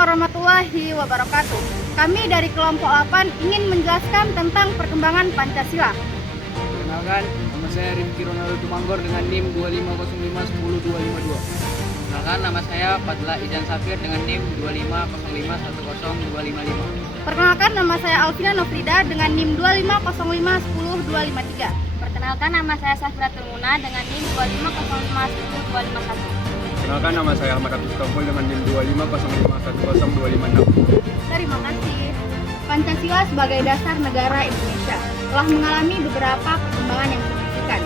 warahmatullahi wabarakatuh. Kami dari kelompok 8 ingin menjelaskan tentang perkembangan Pancasila. Perkenalkan, nama saya Rifki Ronaldo Tumanggor dengan NIM 25051022. Perkenalkan, nama saya Fadla Izan Safir dengan NIM 2505100255. Perkenalkan, nama saya Alvina Nofrida dengan NIM 2505100253. Perkenalkan, nama saya Safiratul Muna dengan NIM 2505100251. Perkenalkan, nama saya Ahmad Abdul Tompul dengan NIM 2505100256. Terima kasih. Pancasila sebagai dasar negara Indonesia telah mengalami beberapa perkembangan yang signifikan.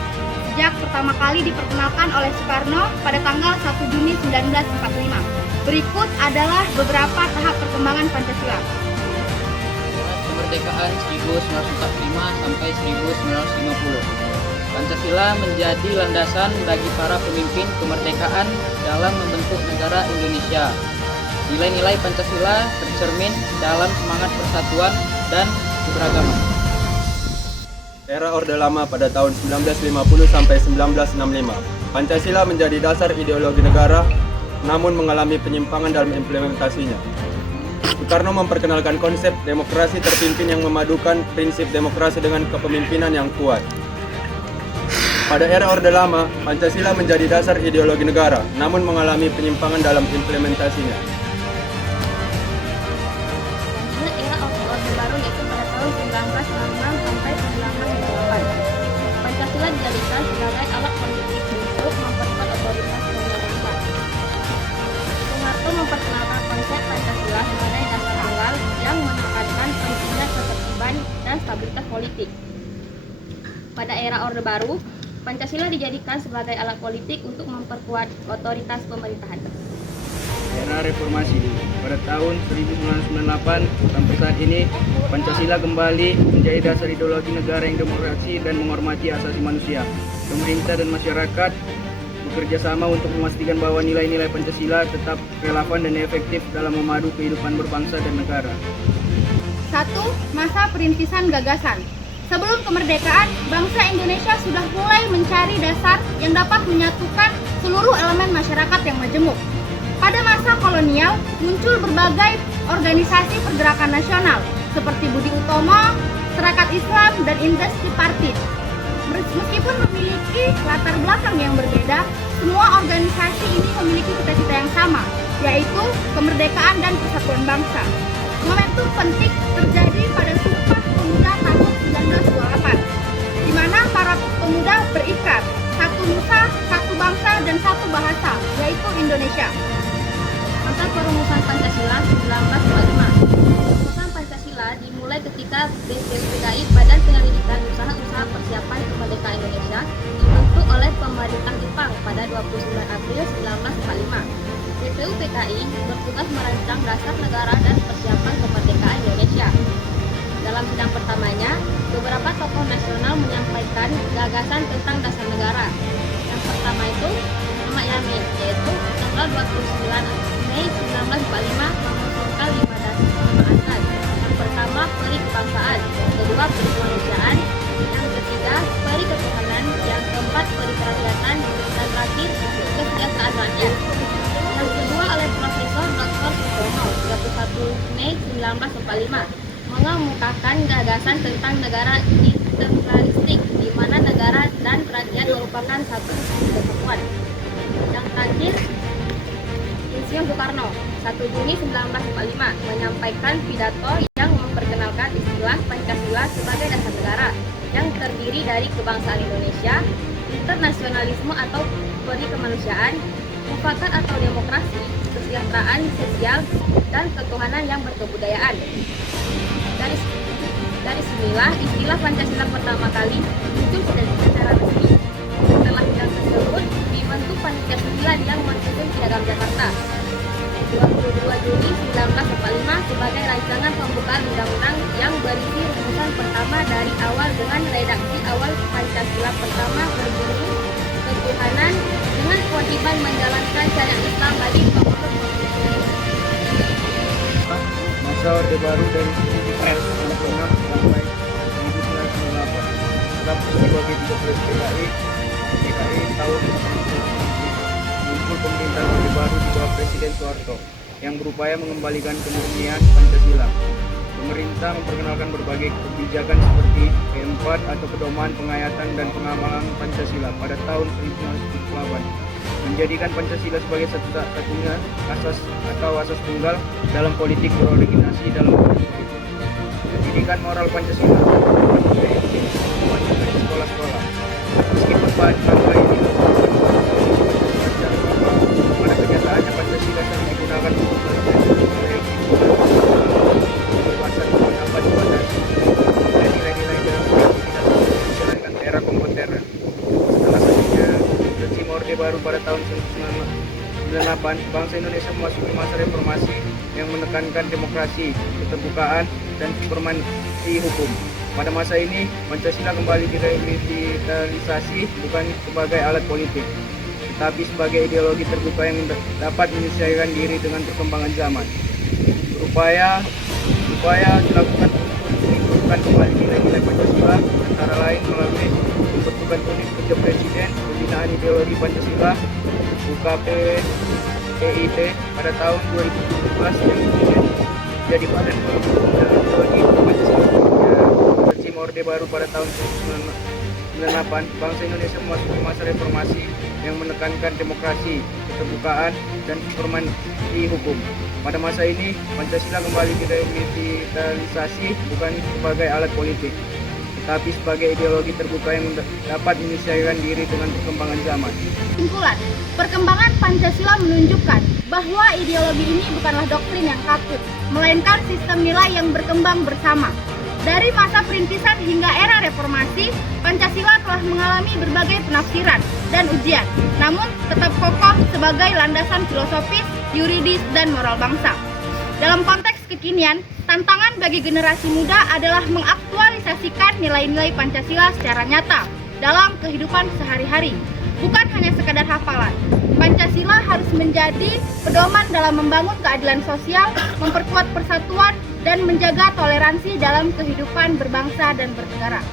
Sejak pertama kali diperkenalkan oleh Soekarno pada tanggal 1 Juni 1945. Berikut adalah beberapa tahap perkembangan Pancasila. Kemerdekaan 1945 sampai 1950. Pancasila menjadi landasan bagi para pemimpin kemerdekaan dalam membentuk negara Indonesia. Nilai-nilai Pancasila tercermin dalam semangat persatuan dan keberagaman. Era Orde Lama pada tahun 1950 sampai 1965. Pancasila menjadi dasar ideologi negara, namun mengalami penyimpangan dalam implementasinya. Soekarno memperkenalkan konsep demokrasi terpimpin yang memadukan prinsip demokrasi dengan kepemimpinan yang kuat. Pada era Orde Lama, Pancasila menjadi dasar ideologi negara, namun mengalami penyimpangan dalam implementasinya. Era Orde Baru yaitu pada tahun 1966 sampai 1998. Pancasila dijadikan sebagai alat politik untuk memperkuat otoritas pemerintah. Soeharto memperkenalkan konsep Pancasila sebagai dasar awal yang menekankan pentingnya ketertiban dan stabilitas politik. Pada era Orde Baru, Pancasila dijadikan sebagai alat politik untuk memperkuat otoritas pemerintahan. Era Reformasi pada tahun 1998 sampai saat ini, Pancasila kembali menjadi dasar ideologi negara yang demokrasi dan menghormati asasi manusia. Pemerintah dan masyarakat bekerja sama untuk memastikan bahwa nilai-nilai Pancasila tetap relevan dan efektif dalam memadu kehidupan berbangsa dan negara. 1. Masa perintisan gagasan. Sebelum kemerdekaan, bangsa Indonesia sudah mulai mencari dasar yang dapat menyatukan seluruh elemen masyarakat yang majemuk. Pada masa kolonial, muncul berbagai organisasi pergerakan nasional seperti Budi Utomo, Serikat Islam, dan Industri Partit. Meskipun memiliki latar belakang yang berbeda, semua organisasi ini memiliki cita-cita yang sama, yaitu kemerdekaan dan persatuan bangsa. Momentum penting terjadi pada Sumpah Pemuda tahun 1928, di mana para pemuda berikrar satu nusa, satu bangsa, dan satu bahasa, yaitu Indonesia. Masa perumusan Pancasila 1945. Perumusan Pancasila dimulai ketika BPUPKI Badan Penyelidikan Usaha-Usaha Persiapan Kemerdekaan Indonesia dibentuk oleh pemerintah Jepang pada 29 April 1945. BPUPKI bertugas merancang dasar negara dan persiapan kemerdekaan Indonesia. Dalam sidang pertamanya, beberapa tokoh nasional menyampaikan gagasan tentang dasar negara. Yang pertama itu Ahmad Yamin, yaitu tanggal 29 Mei 1945 mengusulkan 5 dasar asas. Yang pertama, peri kebangsaan, yang kedua, peri kemanusiaan, yang ketiga, peri ketuhanan, yang keempat, peri kerakyatan, dan terakhir, kesejahteraan rakyat. Yang kedua oleh Profesor Dr. Sutomo, 31 Mei 1945, mengemukakan gagasan tentang negara integralistik, di mana negara dan rakyat merupakan satu kesatuan. Yang terakhir, Insinyur Soekarno, 1 Juni 1945, menyampaikan pidato yang memperkenalkan istilah Pancasila sebagai dasar negara yang terdiri dari kebangsaan Indonesia, internasionalisme atau peri kemanusiaan, mufakat atau demokrasi, kesejahteraan sosial, dan ketuhanan yang berkebudayaan. Dari sinilah istilah Pancasila pertama kali muncul secara resmi. Setelah sidang tersebut, dibentuk Pancasila yang menyusun Piagam Jakarta 22 Juli 1945 sebagai rancangan pembukaan undang-undang yang berisi rumusan pertama dari awal dengan redaksi awal Pancasila pertama berbunyi ketuhanan dengan kewajiban menjalankan syariat Islam bagi pemeluk. Masa Orde Baru dari 1966 sampai 1998. Dalam peristiwa G13 PKI tahun 1990, muncul pemerintahan Orde Baru di bawah Presiden Soeharto. yang berupaya mengembalikan kemurnian Pancasila. Pemerintah memperkenalkan berbagai kebijakan seperti P4 atau Pedoman Penghayatan dan Pengamalan Pancasila pada tahun 1978, menjadikan Pancasila sebagai satu-satunya asas atau asas tunggal dalam politik berorientasi dalam pendidikan moral Pancasila di sekolah-sekolah. Meskipun bahan bangsa ini pada kenyataannya Pancasila sering digunakan untuk kebebasan pendapat dibatasi dan nilai-nilai dalam menjalankan era komputer. Salah satunya rezim Orde Baru pada tahun 1998, bangsa Indonesia memasuki masa reformasi yang menekankan demokrasi, keterbukaan, dan supremasi hukum. Pada masa ini, Pancasila kembali direvitalisasi bukan sebagai alat politik, tetapi sebagai ideologi terbuka yang dapat menyesuaikan diri dengan perkembangan zaman. Upaya dilakukan untuk menghidupkan kembali nilai-nilai Pancasila, antara lain melalui pembentukan unit kerja Presiden, pembinaan ideologi Pancasila, UKP PIT pada tahun 2017 yang kemudian jadi badan pembinaan ideologi Pancasila. Rezim Orde Baru pada tahun 1998, bangsa Indonesia memasuki masa reformasi yang menekankan demokrasi, keterbukaan, dan supremasi hukum. Pada masa ini, Pancasila kembali direvitalisasi bukan sebagai alat politik, tetapi sebagai ideologi terbuka yang dapat menyesuaikan diri dengan perkembangan zaman. Kesimpulan, perkembangan Pancasila menunjukkan bahwa ideologi ini bukanlah doktrin yang kaku, melainkan sistem nilai yang berkembang bersama. Dari masa perintisan hingga era reformasi, Pancasila telah mengalami berbagai penafsiran dan ujian, namun tetap kokoh sebagai landasan filosofis, yuridis, dan moral bangsa. Dalam konteks kekinian, tantangan bagi generasi muda adalah mengaktualisasikan nilai-nilai Pancasila secara nyata dalam kehidupan sehari-hari, bukan hanya sekadar hafalan. Pancasila harus menjadi pedoman dalam membangun keadilan sosial, memperkuat persatuan, dan menjaga toleransi dalam kehidupan berbangsa dan bernegara.